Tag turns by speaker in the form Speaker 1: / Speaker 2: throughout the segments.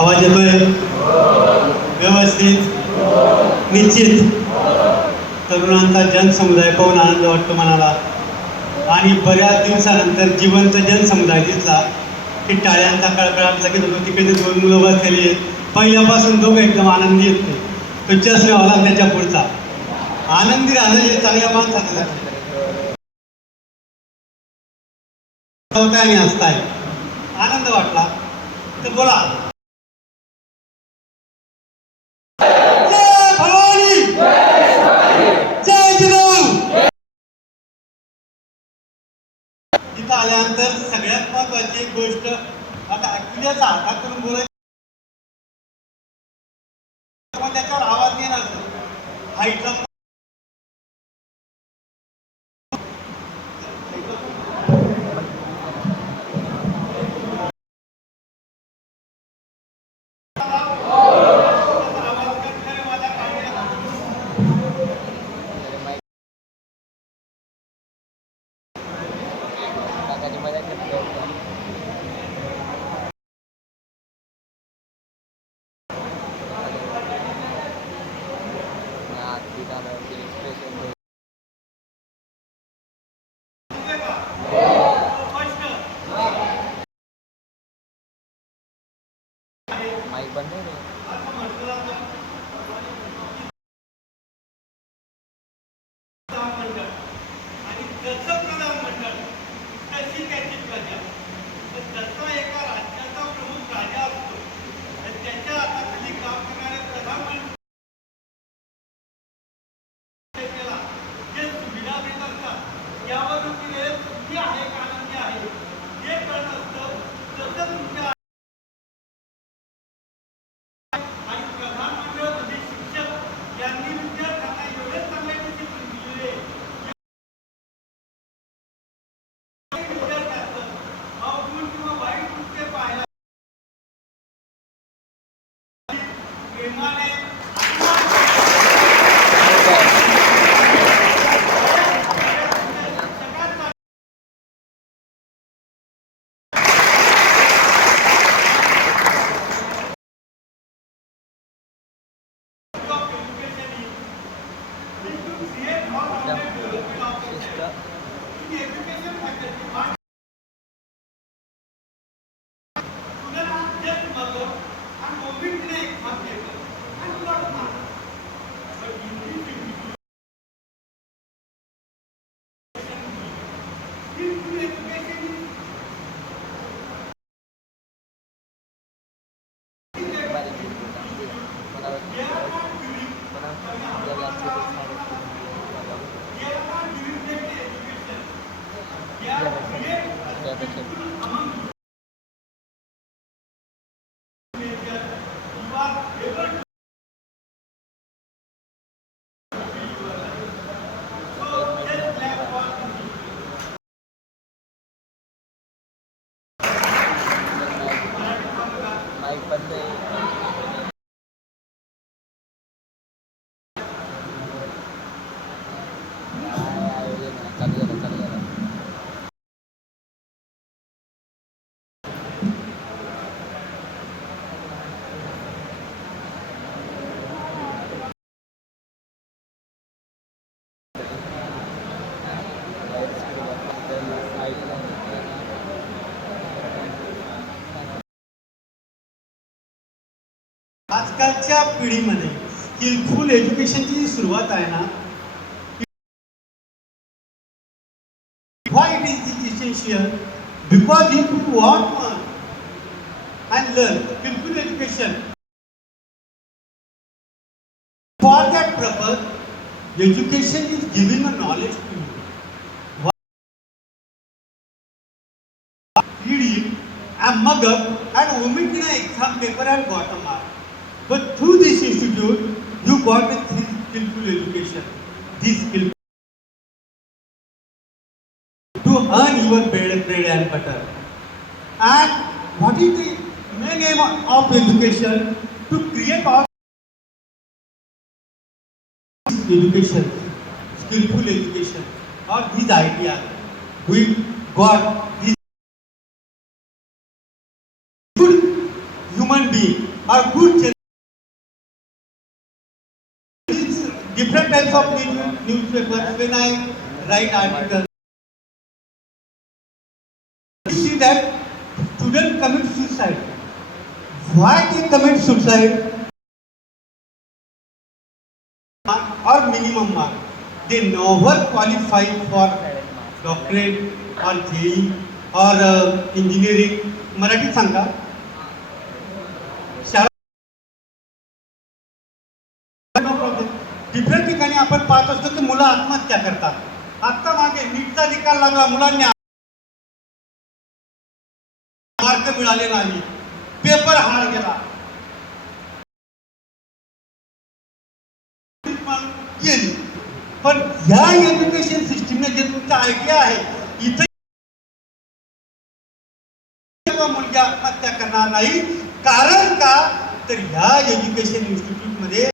Speaker 1: आवाज येतोय? व्यवस्थित. निश्चित. तरुणांचा जनसमुदाय पाहून आनंद वाटतो मनाला. आणि बऱ्याच दिवसानंतर जिवंत जनसमुदाय दिसला. की टाळ्यांचा कळकळाट लगेच होतो तिकडे दोन मुलं बसलेली आहेत. पहिल्यापासून दोघं एकदम आनंदी येत नाही तो चष्मेवाला त्याच्या पुढचा. आनंदी राहणं हे चांगल्या माणसाचं आणि हसताय आनंद वाटला. तर बोला. आल्यानंतर सगळ्यात महत्वाची एक गोष्ट आता ॲक्च्युली याचा हातात करून बोलायचं
Speaker 2: death of my Lord, and will meet the day of. And Lord, man, but you need to
Speaker 1: आजकालच्या पिढीमध्ये हिलफुल एज्युकेशनची जी सुरुवात आहे ना why it is this essential because you to what one and learn helpful education for that purpose education is giving a knowledge to you reading and मग and women in a exam paper and got a mark But through this institute, you got a skillful education. This skill to earn your bread, bread and butter. And what is the main aim of education? To create all education, skillful education, or these ideas. We got these good human being are good channels. Of news, newspapers. When I write articles, I see that students commit suicide. Why they commit suicide? Or minimum mark. They never qualify for doctorate or JE or uh, engineering. मराठीत सांगा different ठिकाणी आपण पाहत असतो की मुलं आत्महत्या करतात. आत्ता मागे नीटचा निकाल लागला मुलांनी मार्क मिळाले नाही. पेपर हार गेला. पण ह्या एज्युकेशन सिस्टीमने जे तुमचं ऐकले आहे इथे मुलगी आत्महत्या करणार नाही. कारण का? तर ह्या एज्युकेशन इन्स्टिट्यूटमध्ये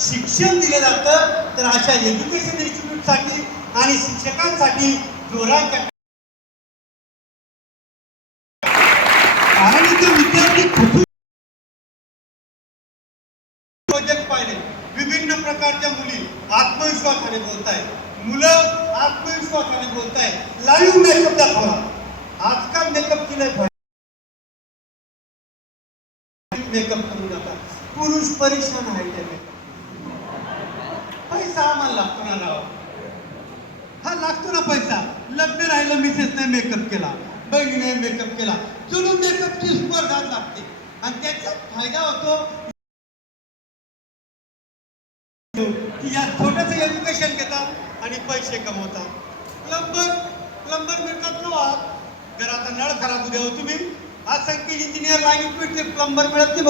Speaker 1: शिक्षण दिलं जातं तर अशा एज्युकेशन इन्स्टिट्यूटसाठी आणि शिक्षकांसाठी जोराच्या कारण इथे विद्यार्थी कुठून प्रोजेक्ट पाहिले. विभिन्न प्रकारच्या मुली आत्मविश्वासाने बोलताय मुलं आत्मविश्वासाने बोलताय लाईव्ह मेकअप दाखवा आजकाल मेकअपची लय मेकअप करून जातात. पुरुष परेशान आहे त्या मेकअप पैसा आम्हाला लागतो ना राव. हा लागतो ना पैसा. लग्न राहिलं मिसेसने मेकअप केला बहिणीने मेकअप केला. चलून मेकअपची स्पर्धा लागते. आणि त्याचा फायदा होतो की या छोटंसं एज्युकेशन घेतात आणि पैसे कमवतात. प्लंबर प्लंबर मिळतात ना हो. आज घराचा नळ खराब उद्या हो तुम्ही. आज संख्य इंजिनियर लाईन मिळते प्लंबर मिळत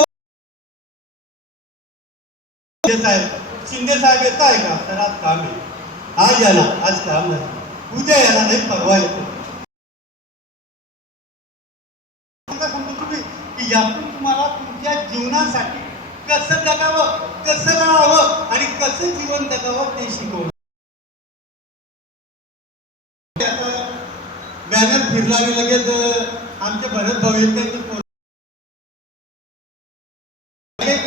Speaker 1: नाही साहेब शिंदे साहेब येत आहे का? तर आज काम आहे. आज याला आज काम नाही. उद्या याला नाही परवा येतो. सांगतो तुम्ही की यातून तुम्हाला तुमच्या जीवनासाठी कसं जगावं कसं राहावं आणि कसं जीवन जगावं ते शिकवलं. बॅनर फिरला लगेच आमचे भरत भाऊ आहेत त्यांचे पोरं. एक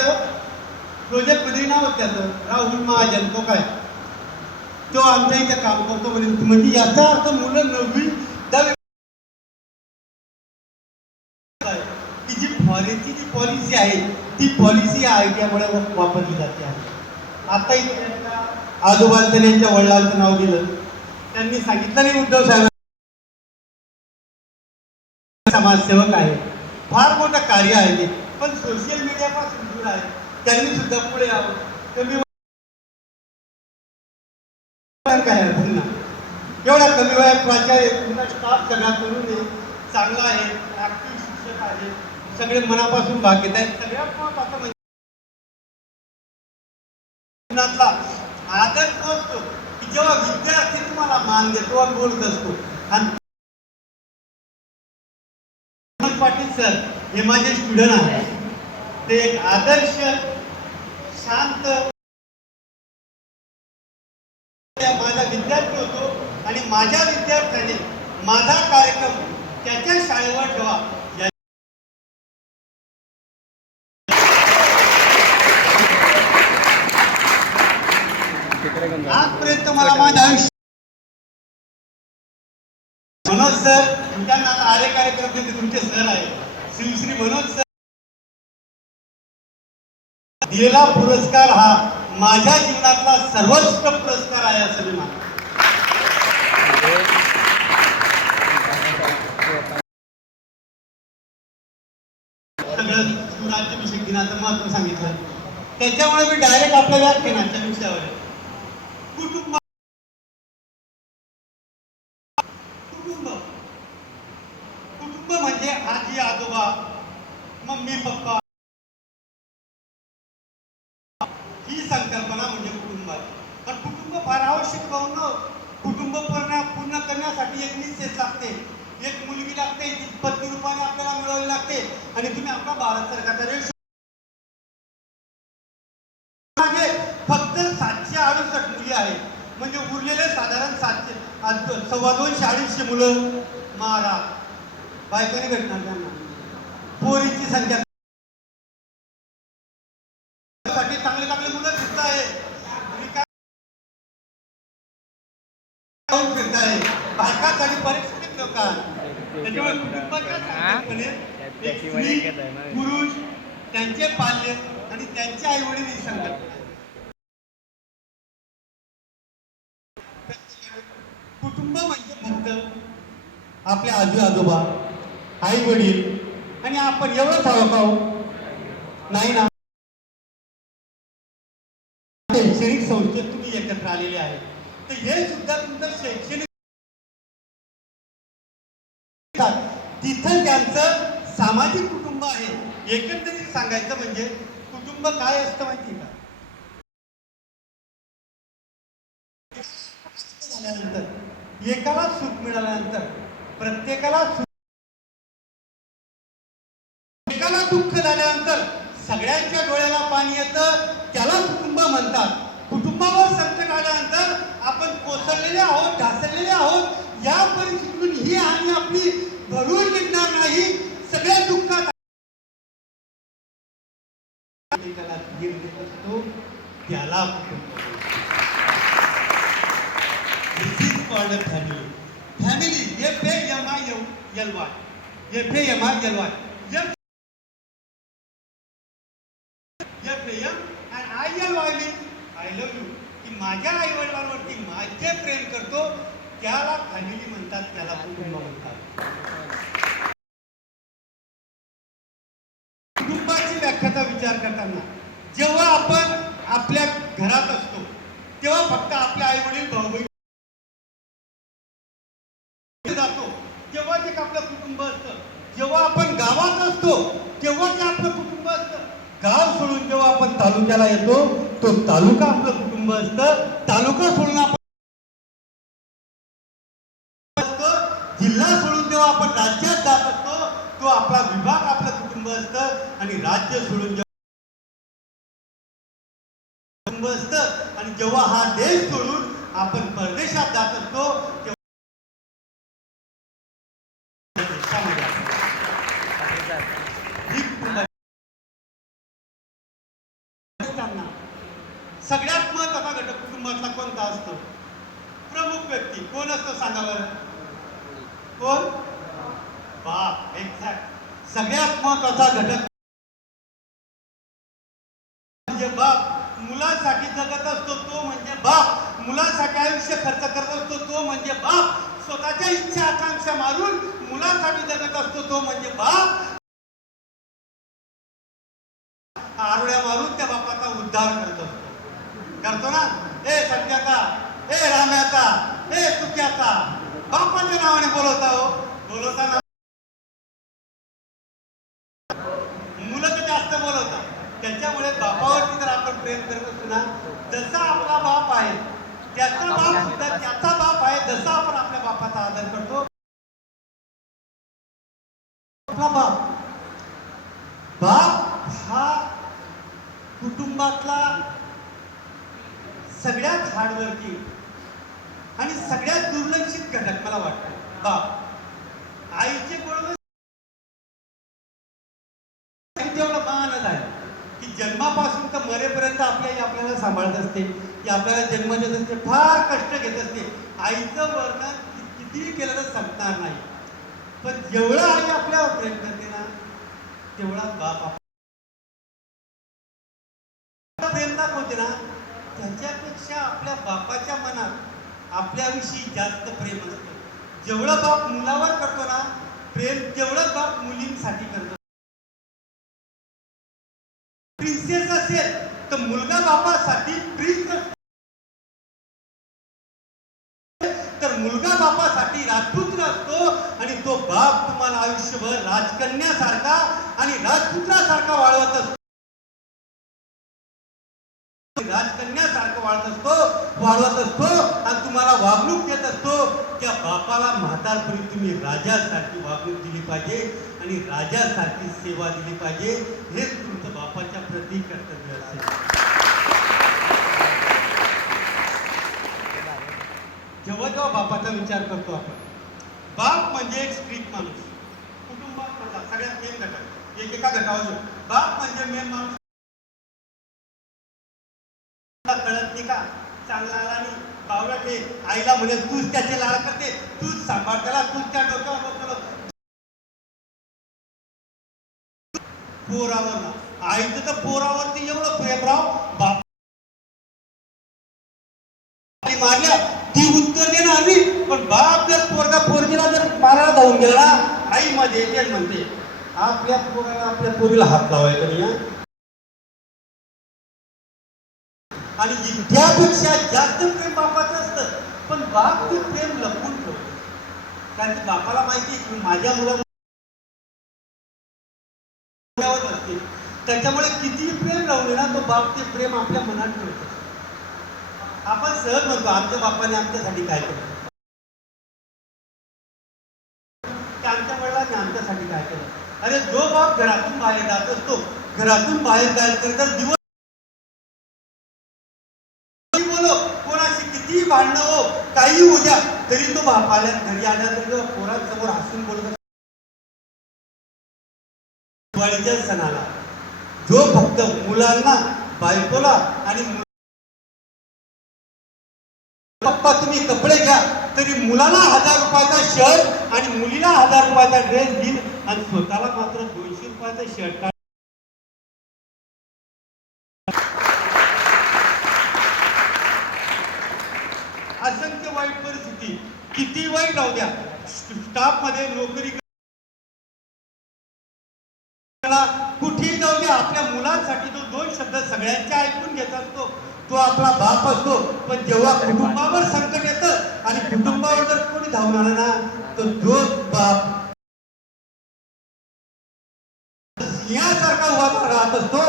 Speaker 1: प्रोजेक्टमध्ये नाव होतं त्याचं राहुल महाजन तो काय तो आमच्या सांगतो म्हणजे म्हणजे याचा अर्थ मुलं नववी की जी फॉरेनची जी पॉलिसी आहे ती पॉलिसी या आयडियामुळे वापरली जाते. आहे आता इथे आजोबांचं यांच्या वडिलांचं नाव दिलं. त्यांनी सांगितलं नाही उद्धव साहेब समाजसेवक आहे. फार मोठं कार्य आहे ते. पण सोशल मीडियापासून दूर आहे. त्यांनी सुद्धा पुढे यावं. कमी वयात काय एवढ्या एवढा कमी वयात प्राचार्य पुन्हा स्टाफ सगळा करून चांगला आहे ऍक्टिव्ह शिक्षक आहे. सगळे मनापासून भाग घेत आहेत. सगळ्यात महत्वाचं म्हणजे जीवनातला आदर असतो की जेव्हा विद्यार्थी तुम्हाला मान देतो आणि बोलत असतो. आणि पाटील सर हे माझे स्टुडंट आहेत. ते एक आदर्श शांत माझा विद्यार्थी होतो. आणि माझ्या विद्यार्थ्याने माझा कार्यक्रम त्याच्या शाळेवर ठेवा. आजपर्यंत मला माझ्या आयुष्य मनोज सर तुमच्या नावाला आरे कार्यक्रम तुमचे सर आहे शिवश्री मनोज सर दिलेला पुरस्कार हा माझ्या जीवनातला सर्वोत्तम पुरस्कार आहे असं मी मानतो. सगळं सुराज्याभिषेक दिनाचं महत्त्व सांगितलं. त्याच्यामुळे मी डायरेक्ट आपल्या व्याख्यानाच्या विषयावर कुटुंब कुटुंब. कुटुंब म्हणजे आजी आजोबा मम्मी पप्पा. ही संकल्पना म्हणजे कुटुंबाची आहे. पण कुटुंब फार आवश्यक भाऊ कुटुंब पूर्ण पूर्ण करण्यासाठी एक निश्चित लागते. एक मुलगी लागते ती पत्नी रूपाने आपल्याला मिळवावी लागते. आणि तुम्ही आपला भारत सरकारचा रेट फक्त सातशे अडुसष्ट मुली आहेत. म्हणजे उरलेले साधारण सातशे सव्वा दोनशे अडीचशे मुलं मारा. बायकोने भेटणार त्यांना पोरीची संख्या. साठी चांगले चांगले मुलं फिरत आहे फिरत आहे जाऊन परीक्षा बायकांसाठी परिस्थिती लोक त्याच्यामुळे कुटुंबाच्या संकल्पनेत एक स्त्री, पुरुष त्यांचे पाल्य आणि त्यांचे आई वडील ही. संकल्पना. कुटुंब म्हणजे फक्त आपले आजी आजोबा आई वडील आणि आपण एवढंच हवं का हो? नाही ना. शैक्षणिक संस्थेत तुम्ही एकत्र आलेले आहे. तर हे सुद्धा तुमचं शैक्षणिक तिथं त्यांचं सामाजिक कुटुंब आहे. एकंदरीत सांगायचं म्हणजे कुटुंब काय असतं माहिती का? झाल्यानंतर एकाला सुख मिळाल्यानंतर प्रत्येकाला सुख एकाला दुःख झाल्यानंतर सगळ्यांच्या डोळ्याला पाणी येतं त्याला कुटुंब म्हणतात. कुटुंबावर संकट आल्यानंतर आपण कोसळलेले आहोत ढासळलेले आहोत या परिस्थितीतून ही आणि आपली भरून निघणार नाही सगळ्या दुःखात त्याला धीर देत असतो त्याला family family F A M I L Y F M I L I L Y I love you की माझ्या आई वडिलांवरती माझे प्रेम करतो त्याला फॅमिली म्हणतात त्याला कुटुंब म्हणतात. कुटुंबाची व्याख्याचा विचार करताना जेव्हा आपण आपल्या घरात असतो तेव्हा फक्त आपले आई वडील भाऊ बहीण जातो. तेव्हा जे आपलं कुटुंब असतं जेव्हा आपण गावात असतो तेव्हा जे आपलं कुटुंब असतं. गाव सोडून जेव्हा आपण तालुक्याला येतो तो तालुका आपलं कुटुंब असतं. तालुका सोडून आपण असतो जिल्हा सोडून जेव्हा आपण राज्यात जात असतो तो आपला विभाग आपलं कुटुंब असतं आणि राज्य सोडून कुटुंब असतं आणि जेव्हा हा देश सोडून आपण परदेशात जात असतो तेव्हा सगळ्यात महत्त्वाचा घटक कुटुंबातला कोणता असतो? प्रमुख व्यक्ती कोण असतो सांगा बरं? कोण? बाप एक्झॅक्ट सगळ्यात महत्त्वाचा घटक म्हणजे बाप. मुलासाठी जगत असतो तो म्हणजे बाप. मुलासाठी आयुष्य खर्च करत असतो तो म्हणजे बाप. स्वतःच्या इच्छा आकांक्षा मारून मुलासाठी जगत असतो तो म्हणजे बाप. आरोळ्या मारून त्या बापाचा उद्धार करतो असतो करतो ना ए सत्याचा ए राम्याचा ए तुक्याचा बापाच्या नावाने बोलवता हो बोलवताना मुलं तर जास्त बोलवतात त्याच्यामुळे बापावरती जर आपण प्रेम करत असतो ना जसा आपला बाप आहे त्याचा बाप सुद्धा त्याचा बाप आहे जसा आपण आपल्या बापाचा आदर करतो आपला बाप बाप हा कुटुंबातला सगळ्यात हार्डवर्किंग आणि सगळ्यात दुर्लक्षित घटक मला वाटतं बाप आईचे बरोबर तेवढं मानच आहे की जन्मापासून तर मरेपर्यंत आपल्याही आपल्याला सांभाळत असते. की आपल्याला जन्म देत असते फार कष्ट घेत असते. आईचं वर्णन कितीही केलं तर संपणार नाही. पण जेवढं आई आपल्यावर प्रेम करते ना तेवढा बाप आप- प्रेम दाखवते ना त्याच्यापेक्षा आपल्या बापाच्या मनात आपल्याविषयी जास्त प्रेम असतं. जेवढं बाप मुलावर करतो ना प्रेम जेवढं बाप मुलींसाठी करतो प्रिन्सेस असेल तर मुलगा बापासाठी प्रीत तर मुलगा बापासाठी राजपुत्र असतो आणि तो बाप तुम्हाला आयुष्यभर राजकन्यासारखा आणि राजपुत्रासारखा वाढवत असतो. राजकन्यासारखं वाढत असतो वाढवत असतो आणि तुम्हाला वागणूक देत असतो. त्या बापाला म्हातारपणी तुम्ही राजासारखी वागणूक दिली पाहिजे आणि राजासारखी सेवा दिली पाहिजे. हेच तुमचं बापाच्या प्रती कर्तव्य असेल. जेव्हा बापाचा विचार करतो आपण. बाप म्हणजे एक स्ट्रीट माणूस. कुटुंबात माझा सगळ्यात मेन घटक. एकेका घटावर बाप म्हणजे मेन माणूस. कळत नाही का? चांगला आला नाही. बावळा ते आईला म्हणे तूच त्याचे लाड करते. तूच सांभाळ. त्याला तूच त्या डोक्यावर बसवलं पोरावर ना. आईचं तर पोरावरती एवढं प्रेमराव बाप आई मारल्या ती उत्तर देणार नाही पण बाप जर पोरगा पोरगीला जर गेला आई मध्ये येते म्हणते आपल्या पोराला आपल्या पोरीला हात लावायचा नाही आणि त्यापेक्षा जास्त प्रेम बापाचं असतं पण बाप ते प्रेम लपवून ठेवतो. कारण की बापाला माहिती की माझ्या मुला असते त्याच्यामुळे कितीही प्रेम लावले ना तो बाप ते प्रेम आपल्या मनात ठेवतो. आपण सहज म्हणतो आमच्या बापाने आमच्यासाठी काय केलं? आमच्यासाठी काय केलं अरे जो बाप घरातून बाहेर जात असतो घरातून बाहेर जायचं तर दिवस किती बोलो कोणाशी भांडणं हो काही उद्या तरी तो बाप आल्या घरी आल्या तर तो पोरांसमोर हसून बोलत दिवाळीच्या सणाला. जो फक्त मुलांना बायकोला आणि पप्पा तुम्ही कपडे तरी मुलाला हजार रुपयाचा शर्ट आणि मुलीला हजार रुपयाचा ड्रेस देईल आणि स्वतःला मात्र दोनशे रुपयाचा शर्ट असंख्य वाईट परिस्थिती. किती वाईट राहू द्या. स्टाफमध्ये नोकरी कुठेही जाऊ द्या आपल्या मुलांसाठी तो दोन शब्द सगळ्यांचे ऐकून घेत असतो. तो आपला बाप असतो. पण जेव्हा कुटुंबावर संकट येतं आणि कुटुंबावर जर कोणी धावून आलं ना तर जो बाप. सिंहासारखा उभा राहत असतो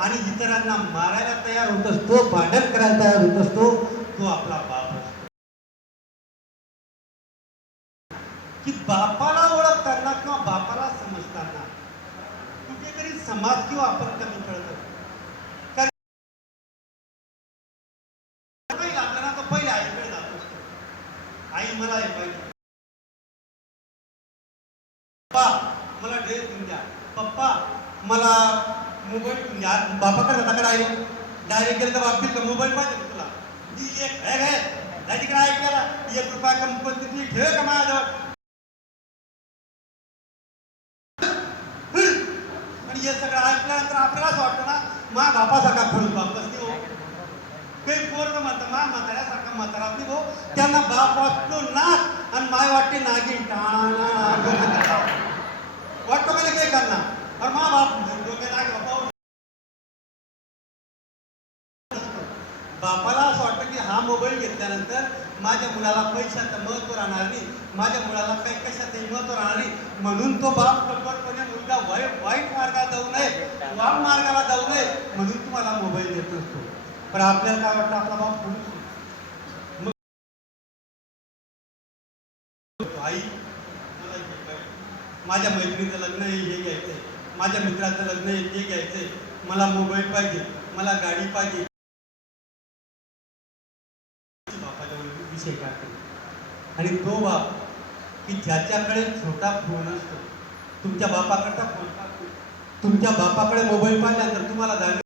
Speaker 1: आणि इतरांना मारायला तयार होत असतो भांडण करायला तयार होत असतो तो आपला बाप असतो. की बापाला ओळखताना किंवा बापाला समजताना कुठेतरी समाज किंवा आपण कमी कळत असतो काही लागलं ना तर पहिले आईकडे जात असतो आई मला हे पाहिजे पप्पा मला ड्रेस घेऊन द्या. पप्पा मला मोबाईल घेऊन द्या. बापाकडे जाता आई डायरेक्ट गेलं तर बाप का मोबाईल पाहिजे तुला? ती एक तिकडे ऐकायला एक रुपया कमी ठेव का माझ्याजवळ? आणि हे सगळं ऐकल्यानंतर आपल्याला वाटतं ना मा बापासारखा खडूस बाप नसते हो? काही पोरग म्हणतं मा म्हाताऱ्यासारखा म्हातारा नाही हो. त्यांना बाप वाटतो ना आणि माय वाटते नागिन. टाणा वाटतो का काय करणार पण मा बाप डोके बापाला असं वाटतं की हा मोबाईल घेतल्यानंतर माझ्या मुलाला पैशाचं महत्त्व राहणार नाही. माझ्या मुलाला काही कशाचंही महत्त्व राहणार नाही. म्हणून तो बाप कठोरपणे मुलगा वाईट वाईट मार्गात जाऊ नये वाम मार्गाला जाऊ नये म्हणून तुम्हाला मोबाईल देत असतो. पण आपल्याला काय वाटतं? आपला बाप म्हणून आई माझ्या मैत्रिणीचं लग्न आहे हे घ्यायचंय. माझ्या मित्राचं लग्न आहे ते घ्यायचंय. मला मोबाईल पाहिजे मला गाडी पाहिजे. बापाजवळ विषय आणि तो बाप की ज्याच्याकडे छोटा फोन असतो तुमच्या बापाकडचा फोन तुमच्या बापाकडे मोबाईल पाहिल्यानंतर तुम्हाला जाणीव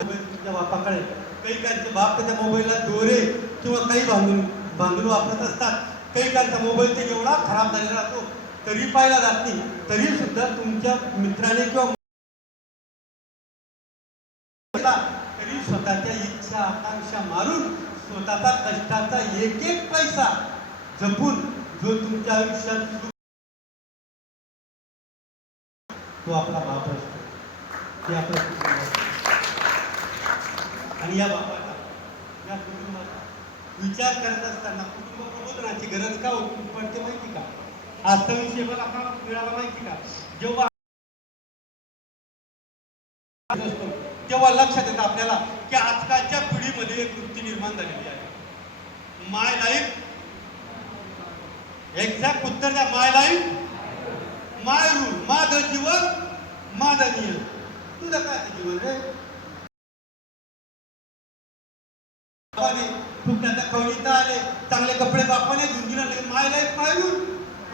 Speaker 1: तुमच्या बापाकडे. काही काहींचे बाप त्या मोबाईलला दोरे किंवा काही बांधून बांधून वापरत असतात. काही काहींचा मोबाईल ते एवढा खराब झालेला राहतो तरी पाहायला जात नाही. तरी सुद्धा तुमच्या मित्राने किंवा तरी स्वतःच्या इच्छा आकांक्षा मारून स्वतःचा कष्टाचा एक एक पैसा जपून जो तुमच्या आयुष्यात तो आपला बाप असतो. ते आपला आणि या बापाचा या कुटुंबाचा विचार करत असताना कुटुंब प्रबोधनाची गरज का होती पडते माहिती का? आजचा विषय मला का मिळाला माहिती का? जेव्हा असतो, तेव्हा लक्षात येतं आपल्याला की आजकालच्या पिढीमध्ये एक वृत्ती निर्माण झालेली आहे. माय लाईफ एक्झॅक्ट उत्तर द्या. माय लाईफ माय रूल माझं जीवन माझा नियम. तुझं काय जीवन रे? खूप फुकण्याचा कविता आले चांगले कपडे बापाने धुंदीला माय लाईफ माय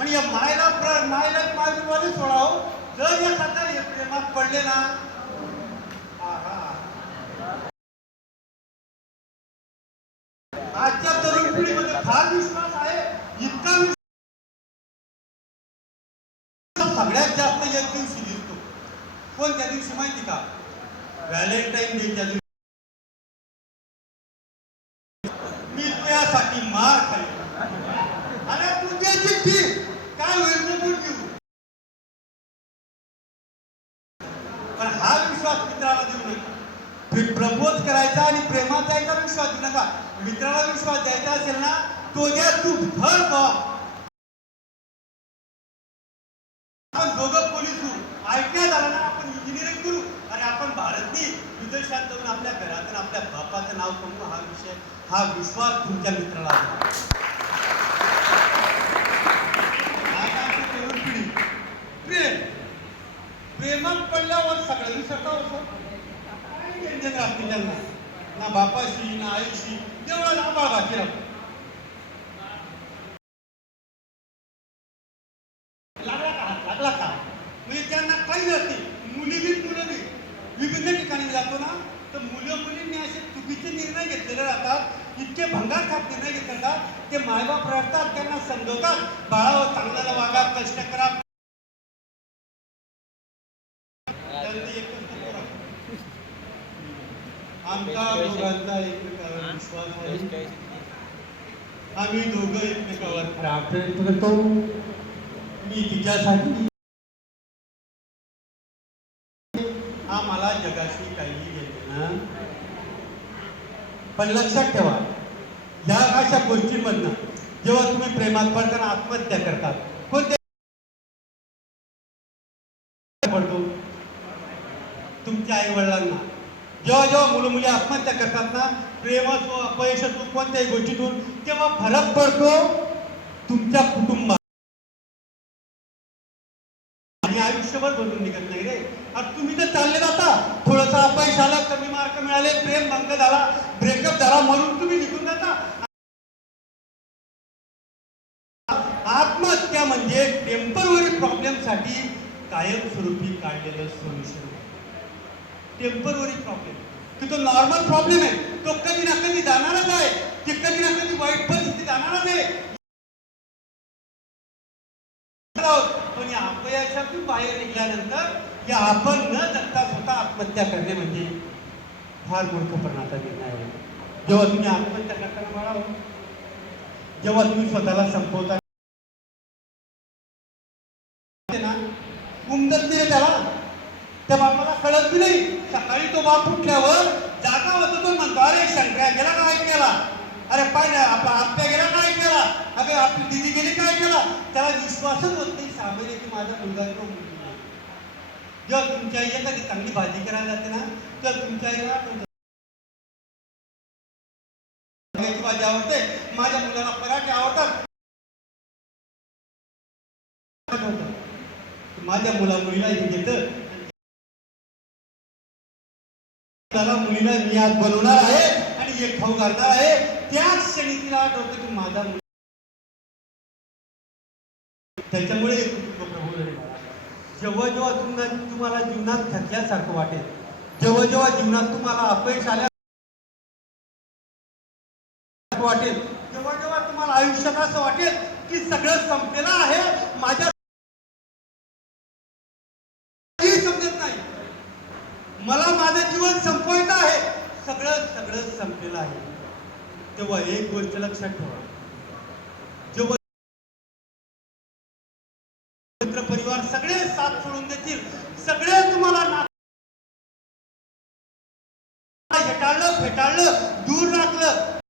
Speaker 1: आणि या मायला प्र मायला मायमध्ये सोडावं हो. जर एखादा हे प्रेमात पडले ना आजच्या तरुण पिढीमध्ये फार विश्वास आहे. इतका विश्वास सगळ्यात जास्त एक दिवशी दिसतो. कोणत्या दिवशी माहिती का? व्हॅलेंटाईन डेच्या दिवशी मी तुझ्यासाठी मार खाईल अरे तुझी चिठ्ठी काय होईल बघून घेऊ पण हा विश्वास मित्राला देऊ नका प्रपोज करायचा आणि प्रेमात द्यायचा विश्वास देऊ नका मित्राला विश्वास द्यायचा असेल ना तो तू भर बा आपण दोघं पोलीस होऊ. ऐकण्यात आलं ना आपण इंजिनिअरिंग करू आणि आपण भारतनी विदेशात जाऊन आपल्या घरातून आपल्या बापाचं नाव कमवू. हा विषय हा विश्वास तुमच्या मित्राला द्या. आज आमची तरुण पिढी प्रेम प्रेमात पडल्यावर सगळं विसरता होतं काय टेन्शन राहते त्यांना ना बापाशी ना आईशी तेवढा लांबा बाकी राहतो लागला का हात? लागला का म्हणजे त्यांना काही नसते मुली बी मुलं बी विभिन्न जातो ना तर मुलं मुलींनी असे चुकीचे निर्णय घेतलेले राहतात इतके भंगार खात निर्णय घेतले जातात ते मायबाप रडतात त्यांना समजवतात बाळा चांगल्याला वागा कष्ट करा. आमचा दोघांचा एकमेकावर विश्वास आहे? आम्ही दोघं एकमेकावर मी तिच्यासाठी आम्हाला जगाशी काही घेते ना पण लक्षात ठेवा या अशा गोष्टींमधनं जेव्हा तुम्ही प्रेमात पडताना आत्महत्या करतात कोणत्या पडतो? तुमच्या आई वडिलांना जेव्हा जेव्हा मुलं मुली आत्महत्या करतात ना प्रेम असो अपयश असो कोणत्याही गोष्टीतून तेव्हा फरक पडतो तुमच्या कुटुंबात. आणि आयुष्यभर बदलून निघत नाही रे. आता तुम्ही तर चालले जाता थोडस अपयश आलं कमी मार्क मिळाले प्रेम भंग झाला ब्रेकअप झाला म्हणून तुम्ही निघून जाता आत्महत्या म्हणजे टेंपररी प्रॉब्लेमसाठी कायमस्वरूपी काढलेलं सोल्युशन टेंपररी प्रॉब्लेम की तो नॉर्मल प्रॉब्लेम आहे. तो कधी ना कधी जाणारच आहे. ते कधी ना कधी वाईट परिस्थिती जाणारच आहे. पण या अपयशातून बाहेर निघाल्यानंतर या आपण न जगता स्वतः आत्महत्या करणे म्हणजे फार मूर्खपणाचा निर्णय आहे. जेव्हा तुम्ही आत्महत्या करताना बाळा हो. जेव्हा तुम्ही स्वतःला संपवता. उमदत नाही त्याला. त्या बापाला कळत नाही. सकाळी तो बाप उठल्यावर जागा होता तो म्हणतो अरे शंकर्या गेला काय केला अरे पाय ना आपला आत्या गेला काय केला अगं आपली दिदी गेली काय केला त्याला विश्वासच होत नाही. सामान्य की माझा मुलगा तो जेव्हा तुमच्या आई एखादी चांगली भाजी करायला जाते ना तेव्हा तुमच्या आईला आठवतं. वांग्याची भाजी आवडते माझ्या मुलाला पराठे आवडतात आठवतं. माझ्या मुला मुलीला हे घेतं. त्याला मुलीला मी आज बनवणार आहे आणि हे खाऊ घालणार आहे. त्याच क्षणी तिला आठवतं की माझा त्याच्यामुळे जेव्हा जेव्हा तुम्हाला तुम्हाला जीवनात थकल्यासारखं वाटेल जेव्हा जेव्हा जीवनात तुम्हाला अपयश आल्या वाटेल जेव्हा जेव्हा तुम्हाला आयुष्यात असं वाटेल की सगळं संपलेलं आहे माझ्या काही समजत नाही मला माझं जीवन संपवायचं आहे सगळं सगळं संपलेलं आहे तेव्हा एक गोष्ट लक्षात ठेवा. जेव्हा मित्र परिवार सगळे साथ सोडून देतील. सगळे तुम्हाला हेटाळलं फेटाळलं दूर राखलं.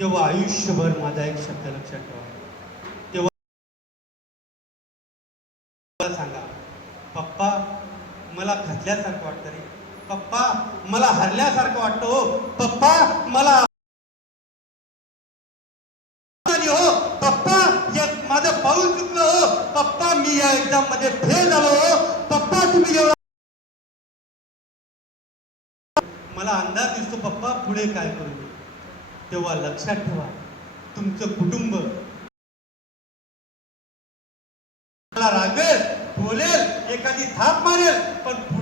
Speaker 1: तेव्हा आयुष्यभर माझा एक शब्द लक्षात ठेवा. तेव्हा मला सांगा पप्पा मला खचल्यासारखं वाटतं रे. पप्पा मला हरल्यासारखं वाटतं हो. पप्पा मला हो पप्पा माझं पाऊल चुकलं हो. पप्पा मी या एक्झाममध्ये फेल झालो हो. पप्पा तुम्ही एवढा मला अंदाज दिसतो पप्पा पुढे काय करू? तेव्हा लक्षात ठेवा तुमचं कुटुंब मला रागेल बोलेल एखादी थाप मारेल पण पुढे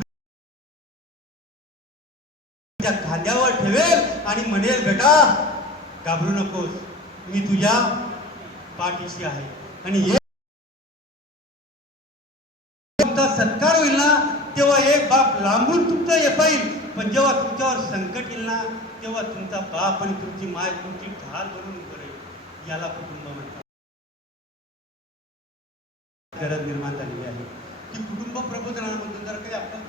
Speaker 1: तुझ्या खांद्यावर ठेवेल आणि म्हणेल बेटा घाबरू नकोस. मी तुझ्या पाठीशी आहे. आणि हे तुमचा सत्कार होईल ना तेव्हा एक बाप लांबून तुमचं ये पाहिल. पण जेव्हा तुमच्यावर संकट येईल ना तेव्हा तुमचा बाप आणि तुमची माय तुमची ढाल भरून करेल याला कुटुंब म्हणतात. गरज निर्माण झालेली आहे. की कुटुंब प्रबोधनामधून जर काही आपण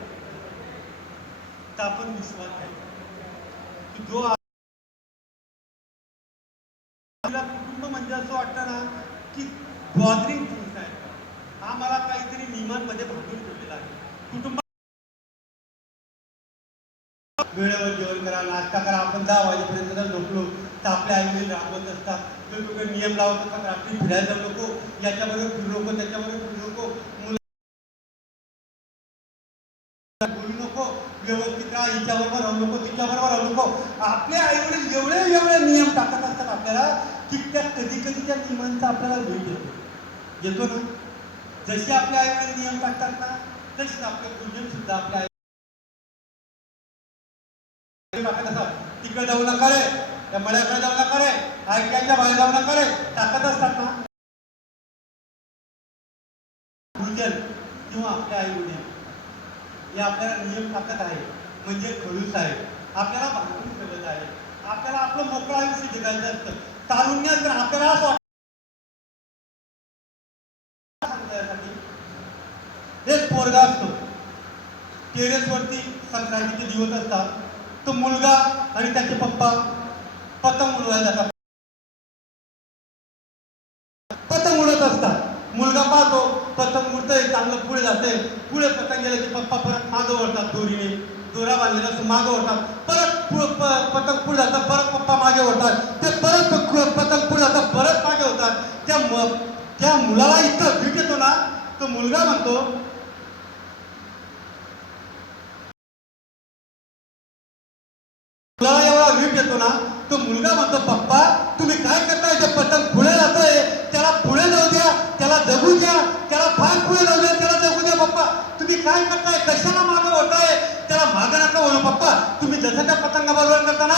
Speaker 1: तर आपण विश्वास आहे की जो आपला कुटुंब म्हणजे असं वाटतं ना की बॉदरिंग थिंग्स आहे. हा मला काहीतरी नियमांमध्ये भांडून ठेवलेला आहे. कुटुंब वेळेवर जेवण करा नाश्ता करा. आपण दहा वाजेपर्यंत जर झोपलो तर आपल्या आई राबवत असतात. वेगवेगळे नियम लावत असतात. रात्री फिरायला जाऊ नको. याच्याबरोबर फिरू नको त्याच्याबरोबर फिरू नको मुलं बोलू नको व्यवस्थित राहा हिच्याबरोबर राहू नको तिच्याबरोबर राहू नको आपले आई वडील एवढे एवढे नियम टाकत असतात आपल्याला की त्या कधी कधी त्या नियमांचा आपल्याला वेळ येतो. येतो ना? जसे आपले आई वडील नियम टाकतात ना तसेच आपले गुरुजन सुद्धा आपल्या आई टाकत असतात. तिकडे जाऊ नका रे त्या मळ्याकडे जाऊ नका रे ऐक्याच्या बाहेर जाऊ नका रे टाकत असतात ना? गुरुजन किंवा आपल्या आई वडील हे आपल्याला नियम टाकत आहे म्हणजे खडूस आहे आपल्याला बांधून ठेवत आहे. आपल्याला आपलं मोकळं आयुष्य जगायचं असतं. तारुण्यात जर आपल्याला असं एक पोरगा असतो. टेरेसवरती संक्रांतीचे दिवस असतात. तो मुलगा आणि त्याचे पप्पा पतंग उडवायला जातात. पतंग उडत असतात. मुलगा पाहतो पतंग उडतंय चांगलं पुढे जाते पुढे पतंग गेलं की पप्पा परत मागं वळतात दोरीने. दोरा बांधलेला असतो मागे ओढतात. परत पतंग पुढे जातात परत पप्पा मागे ओढतात. ते परत पतंग पुढे जातात परत मागे होतात त्या त्या मुलाला इतकं भीट येतो ना तो मुलगा म्हणतो मुलाला एवढा वीट येतो ना तो मुलगा म्हणतो पप्पा तुम्ही काय करताय? ते पतंग पुढे जातोय त्याला पुढे जाऊ द्या त्याला जगू द्या त्याला फार पुढे जाऊ द्या त्याला जगू द्या पप्पा. तुम्ही काय करताय? कशाला त्याला नका बोलू पप्पा तुम्ही जसं त्या पतंगाबरोबर करताना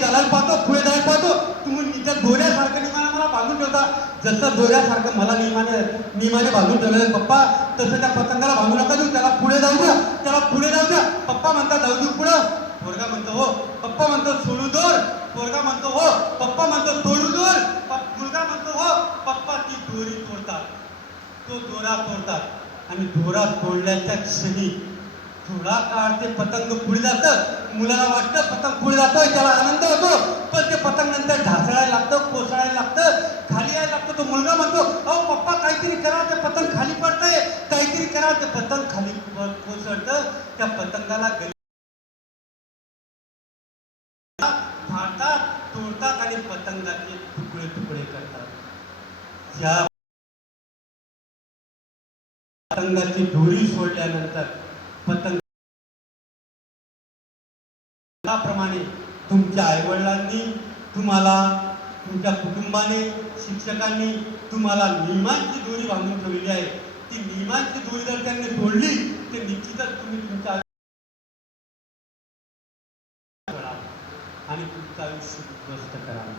Speaker 1: घालायला पाहतो पुढे जायला पाहतो. तुम्ही नित्या दोऱ्यासारखं निमाने मला बांधून ठेवता. जसं दोऱ्यासारखं मला नियमाने नियमाने बांधून ठेवलेलं पप्पा तसं त्या पतंगाला बांधू नका देऊ. त्याला पुढे जाऊ द्या. त्याला पुढे जाऊ द्या. पप्पा म्हणता जाऊ देऊ पुढं. पोरगा म्हणतो हो. पप्पा म्हणतो सोडू दोर पोरगा म्हणतो हो. पप्पा म्हणतो सोडू दोर पप- मुलगा म्हणतो हो. पप्पा ती दोरी तोडतात. तो दोरा तोडतात. आणि दोरा तोडल्याच्या क्षणी थोडा काळ ते पतंग पुढे जातं. मुलाला वाटतं पतंग पुढे जातोय त्याला आनंद होतो. पण ते पतंग नंतर ढासळायला लागतं कोसळायला लागतं खाली यायला लागतं. तो मुलगा म्हणतो अहो पप्पा काहीतरी करा ते पतंग खाली पडतंय. काहीतरी करा ते पतंग खाली कोसळतं. त्या पतंगाला गरी फाडतात तोडतात आणि पतंगाचे तुकडे तुकडे करतात. या पतंगाची दोरी सोडल्यानंतर पतंग त्याप्रमाणे तुमच्या आईवडिलांनी तुम्हाला तुमच्या कुटुंबाने शिक्षकांनी तुम्हाला नियमांची दोरी बांधून ठेवलेली आहे. ती नियमांची दोरी जर त्यांनी तोडली तर निश्चितच तुम्ही तुमच्या आणि तुमचं आयुष्य उद्ध्वस्त कराल.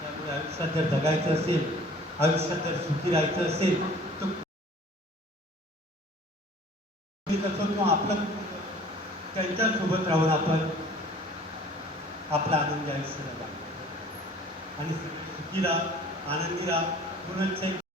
Speaker 1: त्यामुळे आयुष्यात जर जगायचं असेल आयुष्यात जर सुखी राहायचं असेल तर किंवा आपलं त्यांच्यासोबत राहून आपण आपला आनंदी आयुष्य आणि सुखीला आनंदीला पूर्ण पुनश्च